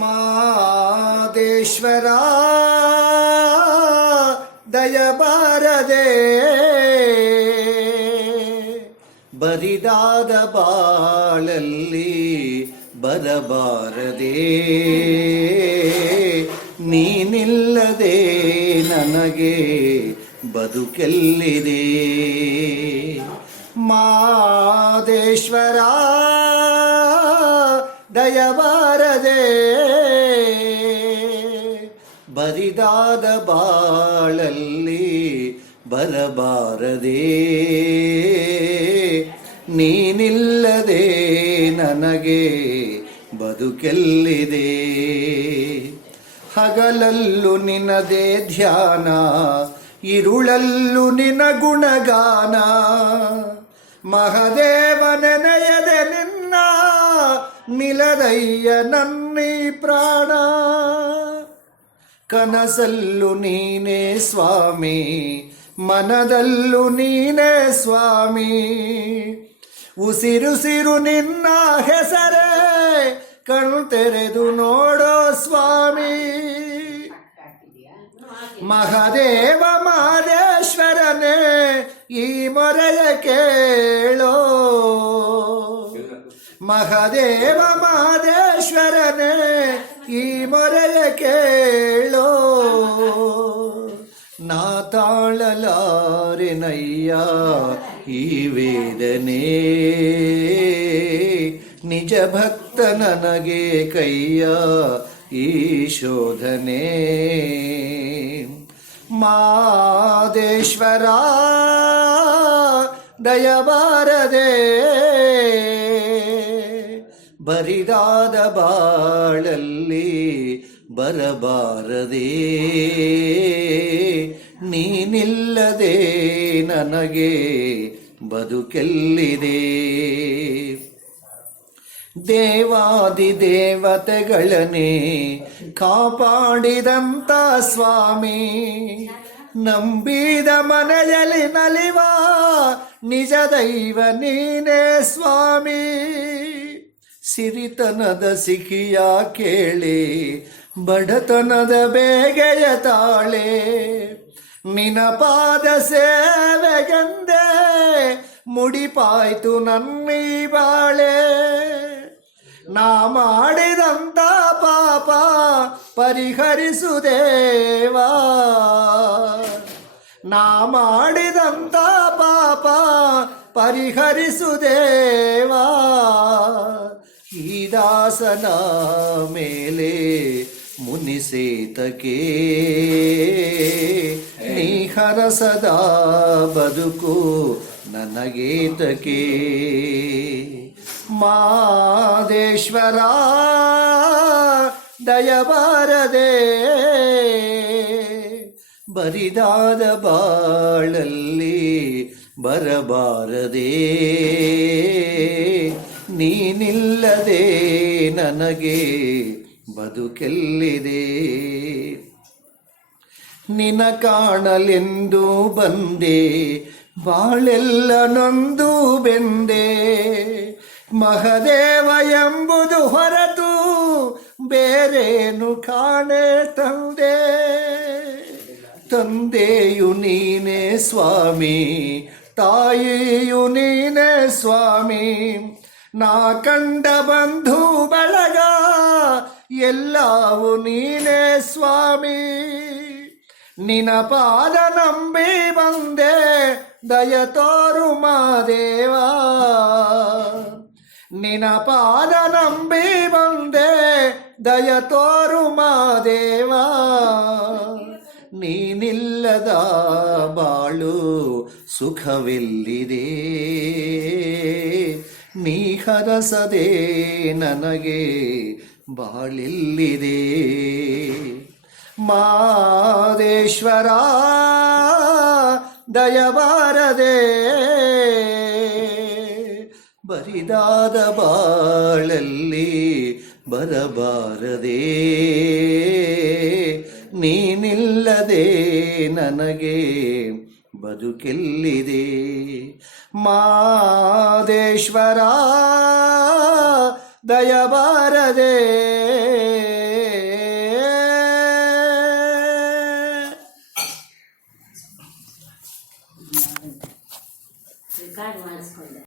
ಮಾದೇಶ್ವರ ದಯಬಾರದೆ ಬರಿದಾದ ಬಾಳಲ್ಲಿ ಬರಬಾರದೆ ನೀನಿಲ್ಲದೆ ನನಗೆ ಬದುಕೆಲ್ಲಿದೆ ಮಾದೇಶ್ವರ ದಯಬಾರದೆ ಬರಿದಾದ ಬಾಳಲ್ಲಿ ಬರಬಾರದೆ ನೀನಿಲ್ಲದೆ ನನಗೆ ಬದುಕೆಲ್ಲಿದೆ ಹಗಲಲ್ಲೂ ನಿನ್ನದೇ ಧ್ಯಾನ ಇರುಳಲ್ಲೂ ನಿನ್ನ ಗುಣಗಾನ ಮಹದೇವ ನೆನೆಯದೆ ನಿನ್ನ ನಿಲದಯ್ಯ ನನ್ನೀ ಪ್ರಾಣ ಕನಸಲ್ಲೂ ನೀನೇ ಸ್ವಾಮಿ ಮನದಲ್ಲೂ ನೀನೇ ಸ್ವಾಮಿ ಉಸಿರುಸಿರು ನಿನ್ನ ಹೆಸರೇ ಕಣ್ತೆರೆದು ನೋಡೋ ಸ್ವಾಮಿ ಮಹದೇವ ಮಾದೇಶ್ವರನೇ ಈ ಮೊರೆಯ ಕೇಳೋ ಮಹದೇವ ಮಾದೇಶ್ವರನೇ ಈ ಮೊರೆಯ ಕೇಳೋ ನಾ ತಾಳಲಾರೆನಯ್ಯ ಈ ವೇದನೆ ನಿಜ ಭಕ್ತ ನನಗೆ ಕೈಯ ಈ ಶೋಧನೆ ಮಾದೇಶ್ವರ ದಯಬಾರದೆ ಬರಿದಾದ ಬಾಳಲ್ಲಿ ಬರಬಾರದೆ ನೀನಿಲ್ಲದೆ ನನಗೆ ಬದುಕೆಲ್ಲಿದೆ ದೇವಾದಿ ದೇವತೆಗಳನ್ನೇ ಕಾಪಾಡಿದಂತ ಸ್ವಾಮಿ ನಂಬಿದ ಮನೆಯಲ್ಲಿ ನಲಿವ ನಿಜ ದೈವ ನೀನೇ ಸ್ವಾಮಿ ಸಿರಿತನದ ಸಿಹಿಯ ಕೇಳಿ ಬಡತನದ ಬೇಗೆಯ ತಾಳೆ ನಿನ ಪಾದ ಸೇವೆಗೆಂದೇ ಮುಡಿಪಾಯ್ತು ನನ್ನೀ ಬಾಳೆ ನಾ ಮಾಡಿದಂತ ಪಾಪ ಪರಿಹರಿಸು ದೇವಾ ನಾ ಮಾಡಿದಂತ ಪಾಪ ಪರಿಹರಿಸು ದೇವಾ ಈ ದಾಸನ ಮೇಲೆ ಮುನಿಸೇತಕ್ಕೆ ನೀ ಹರಸದ ಬದುಕು ನನಗೇತಕ್ಕೆ ಮಾದೇಶ್ವರ ದಯಬಾರದೆ ಬರಿದಾದ ಬಾಳಲ್ಲಿ ಬರಬಾರದೆ ನೀನಿಲ್ಲದೆ ನನಗೆ ಬದುಕೆಲ್ಲಿದೆ ನಿನ ಕಾಣಲೆಂದು ಬಂದೆ ಬಾಳೆಲ್ಲ ನೊಂದು ಬೆಂದೆ ಮಹದೇವ ಎಂಬುದು ಹೊರತು ಬೇರೇನು ಕಾಣೆ ತಂದೆ ತಂದೆಯು ನೀನೇ ಸ್ವಾಮಿ ತಾಯಿಯು ನೀನೇ ಸ್ವಾಮಿ ನಾ ಕಂಡ ಬಂಧು ಬಳಗ ಎಲ್ಲವೂ ನೀನೇ ಸ್ವಾಮಿ ನಿನ ಪಾದ ನಂಬಿ ಬಂದೆ ದಯ ತೋರು ಮಾದೇವ ನಿನ ಪಾದ ನಂಬಿ ಬಂದೆ ದಯ ತೋರು ಮಾದೇವ ನೀನಿಲ್ಲದ ಬಾಳು ಸುಖವೆಲ್ಲಿದೆ ನೀ ಹರಸದೆ ನನಗೆ ಬಾಳೆಲ್ಲಿದೆ ಮಾದೇಶ್ವರ ದಯಬಾರದೆ ಬರಿದಾದ ಬಾಳಲ್ಲಿ ಬರಬಾರದೆ ನೀನಿಲ್ಲದೆ ನನಗೆ ಬದುಕೆಲ್ಲಿದೆ ಮಾದೇಶ್ವರ ದಯಬಾರದೆ ಕಾರ್ಡ್ ಮಾಡಿಸ್ಕೊಂಡೆ.